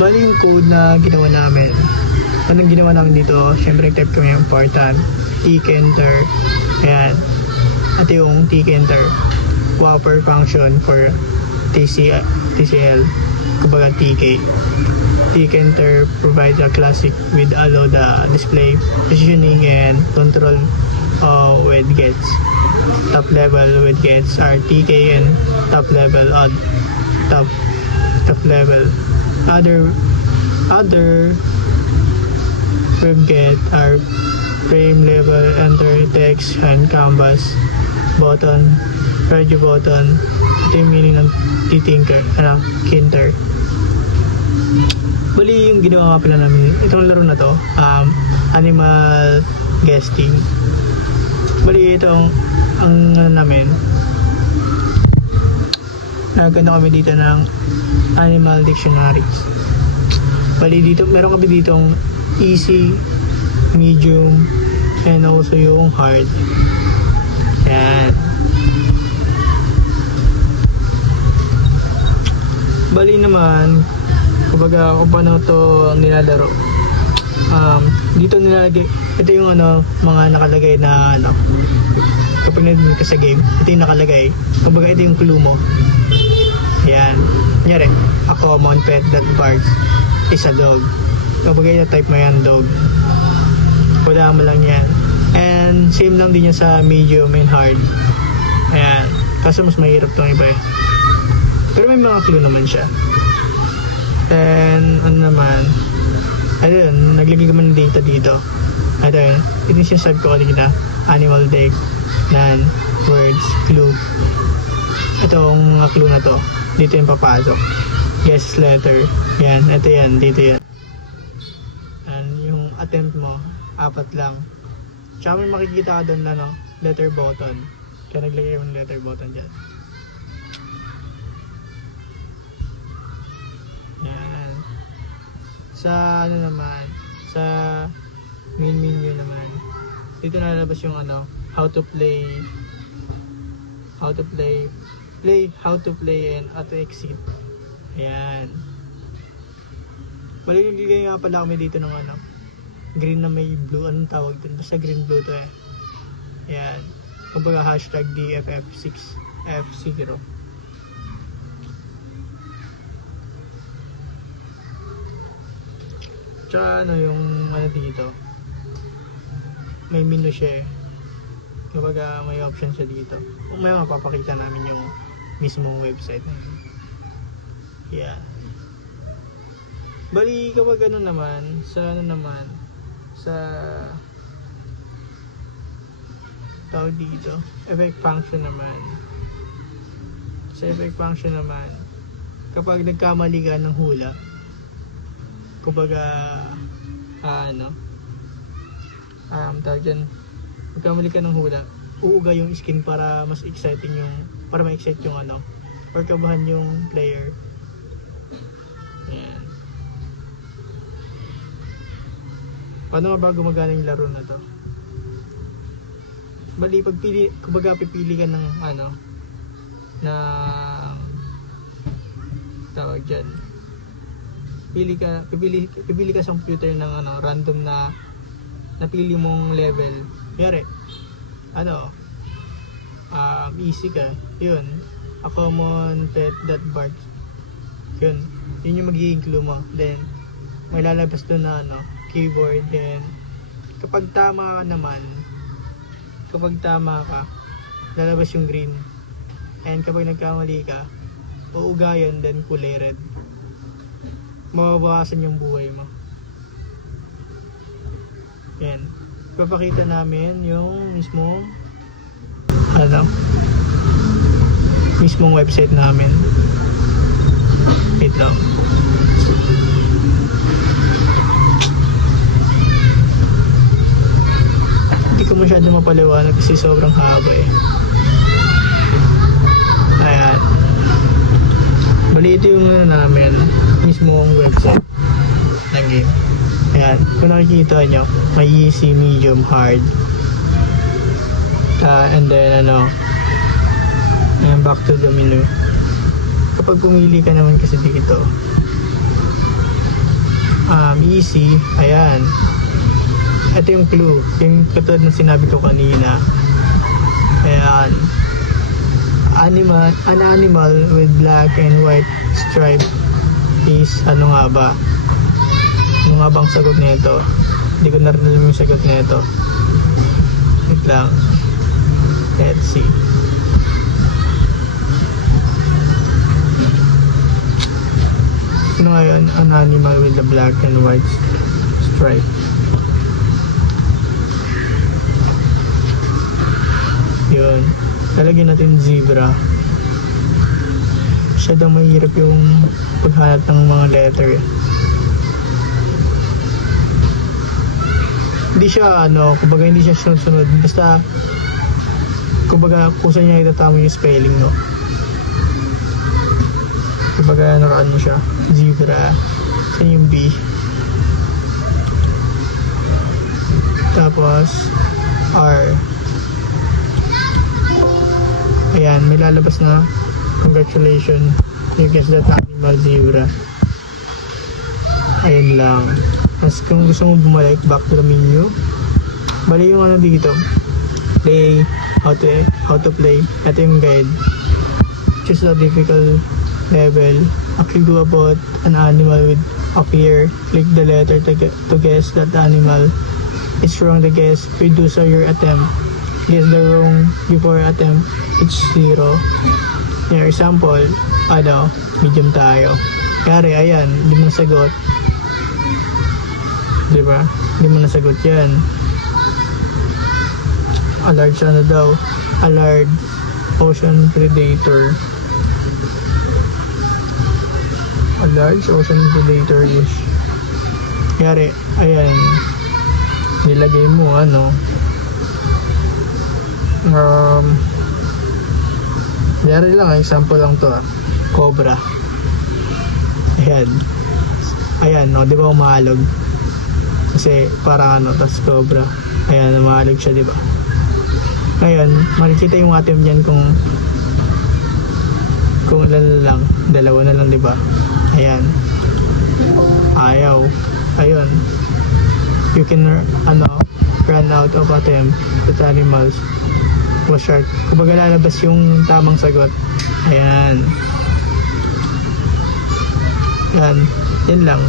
Bali yung code na ginawa namin. Anong ginawa namin dito? Siyempre type kami important. Tkinter. Ayan. At yung tkinter. Whopper function for TCL. Kumbaga TK. Tkinter provides a classic with allow the display, positioning, and control with gets. Top level with gets are TK and top level odd. Top level. Other web get are frame level, enter text, and canvas button, radio button. Ito yung meaning ng kinter. Bali yung ginawa nga pala namin itong laro na to, animal guesting. Bali itong ang namin, nagkano kami dito ng animal dictionaries. Bali dito meron kami ditong easy, medium, and also yung hard. Yan. Bali naman, kumbaga kung paano to nilalaro. Dito nilalagay, ito yung mga nakalagay na kapag nandun ka sa game, ito yung nakalagay. Kumbaga ito yung clue mo. Yan. Kunyari, ako, mount pet that barks is a dog. Kumbaga type mo yan, dog. Wala mo lang yan. And same lang din yan sa medium and hard. Ayan. Kaso mas mahirap itong iba eh. Pero may mga clue naman siya. And naman, ayun, naglagay kami ng data dito. Ayun, ito yung sinasabi ko kanina, animal deck, non, words, clue. Itong mga clue na to, dito yung papasok. Guess letter, yan, ito yan, dito yan. And yung attempt mo, 4 lang. Tsaka may makikita ka doon na letter button. Kaya naglagay yung letter button dyan. Yan. Sa naman, sa main menu naman, dito nalabas yung how to play and how to exit. Ayan. Bali naglagay nga pala kami dito ng green na may blue. Anong tawag dun? Basta green blue to eh. Ayan. Kumbaga hashtag DFF6F0. Tsaka yung dito, may menu siya eh. Kumbaga may option siya dito. Kung may mapapakita namin yung mismong website na yun. Yeah. Bali kapag naman, sa tawag dito, effect function naman. Sa effect function naman, kapag nagkamali ka ng hula, kumbaga tawag dyan, magkamali ka ng hula, uuga yung skin para mas exciting para ma-excite yung or kabahan yung player. Ayan. Paano nga ba gumagana yung laro na to? Bali kumbaga pipili ka ng na tawag dyan, pipili ka sa computer ng random na napili mong level. Kaya easy ka. Yun. A common pet that barks. Yun yung magiging clue mo. Then may lalabas doon na keyboard. Then kapag tama ka, lalabas yung green. And kapag nagkamali ka, uuga yun, then kulay red. Mababawasan yung buhay mo. Yan. Ipapakita namin yung mismong website namin. Wait lang. Hindi ko masyado mapaliwanag kasi sobrang haba eh. Ayan. Bali ito yung namin mismong website ng game. Ayan, kung nakikita nyo, may easy, medium, hard. And then and back to the menu. Kapag pumili ka naman kasi dito, easy. Ayan. Ito yung clue. Yung katulad ng sinabi ko kanina. Ayan. An animal with black and white stripe is ano nga ba? Ano nga bang sagot nito? Hindi ko na rin alam yung sagot nito. Wait lang. Let's see. Ano nga yun? An animal with the black and white stripe. Yun. Talagyan natin zebra. Masyadong mahirap yung paghanap ng mga letter. Hindi siya kumbaga hindi siya sunod-sunod. Basta kumbaga kung saan niya itatama yung spelling, no? Kumbaga nakaan siya. Zebra. Saan yung B? Tapos R. Ayan, may lalabas na. Congratulations. You guessed that animal, zebra. Ayun lang. Mas kung gusto mo bumalik back to the menu, bali yung dito. Play, how to play. Ito yung guide. Choose the difficult level. A clue about an animal will appear. Click the letter to guess that animal. It's wrong to guess. Reduce your attempt. Guess the wrong before attempt. It's 0. Your example, medium tayo. Kaya ayan, hindi mo nasagot. Diba? Hindi mo nasagot yan. A large A large ocean predator. A large ocean predator is. Kaya ayan. Nilagay mo Dari lang, example lang to Cobra. Ayan, no, di ba umahalog? Kasi parang tas cobra. Ayan, umahalog siya, di ba? Ngayon, makikita yung atim dyan kung lang, dalawa na lang, di ba? Ayan. Ayaw. Ayun. You can run out of attempt with animals. Was shark. Kumbaga lalabas yung tamang sagot. Ayan. Yan lang.